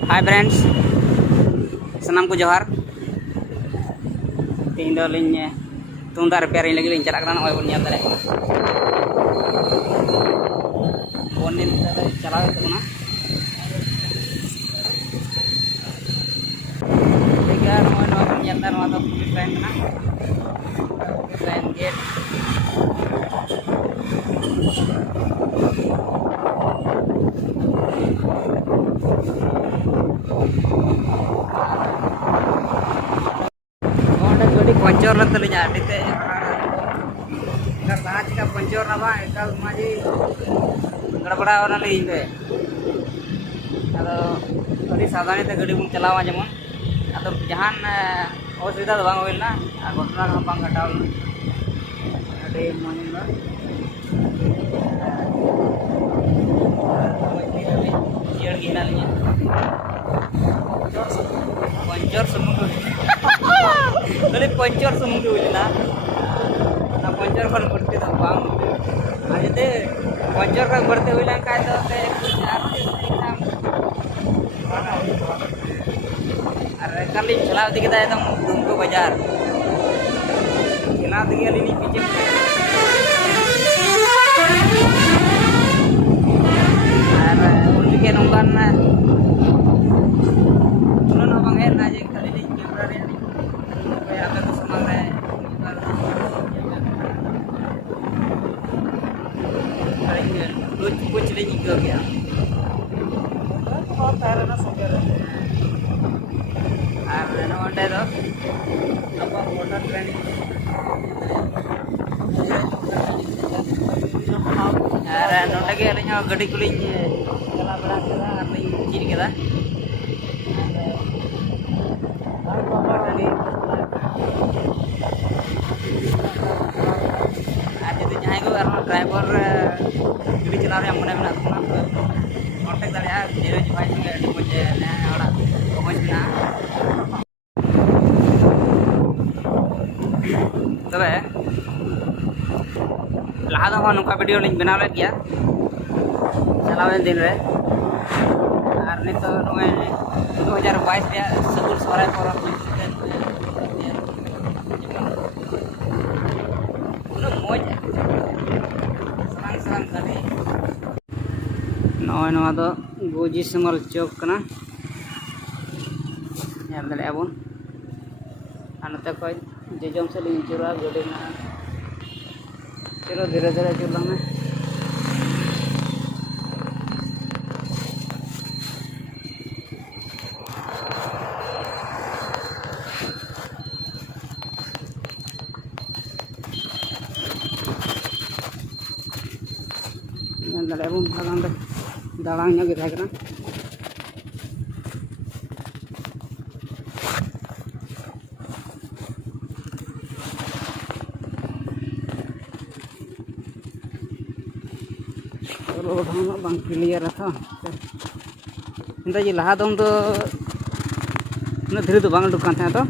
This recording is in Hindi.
हाय फ्रेंड्स सनाम को जोहार तीन दोलिंग तुंदा रिपेयर लगी लिंग चला करना ओय बोल दरे बोन दिन चला तबना ठीक है नोय नो बोल दर नो तो पुलिस लाइन ना पुलिस लाइन गेट पंचर लतलिया अडीते राज का पंचर ना बा एकल माजी गड़बड़ा वाला ले इबे अदो अभी सावधानी ते गाड़ी बुन चलावा जेमन अदो जहान असुविधा बांग होइलना घटना का बांग घटाव अडे मोनिना येड़ गिना लिया पंचर समुद्र तरी पंचर समुद्र होइलना ना पंचर खन बढ़ते तो बांग आज ते पंचर खन बढ़ते होइला काय तो ते अरे कल चलाव दिखे था एकदम दुमको बाजार चलाव दिखे लिनी पीछे अरे उन के नंबर ना उन्होंने बंगे ना जे खाली ली कैमरा रे आता तो सामान है करेंगे कुछ नहीं कर गया बहुत सारे ना सोकर अरे ना वांटे तो अब मोटर ट्रेनिंग अरे नोटे के अलिnya गाड़ी कुलिंग चला बड़ा केदा अलिंग चीर केदा ड्राइवर गाड़ी चला रहे मन में कॉन्टेक्ट दाड़ा धीरज भाई संगे अभी मजे समझ में तब लहा दो नौका वीडियो लिंक बनाव ले गया चलावे दिन रे और नहीं तो 2022 रे सगुल सोहराय परब मौज सरंग करी नॉय नवा दो गोजी समल चौक कना यार दले आबोन अनते कोई जेजम से लिंग चुरा गाड़ी ना चलो धीरे धीरे चलना में दले आबोन भागान रे दालां ᱧᱚᱜ ᱜᱮ ᱛᱟᱦᱮᱸ ᱠᱟᱱᱟ रोड हम बांग क्लियर था इंदा जी लहा दम तो उन्हें धीरे तो बांग उडुक कान था तो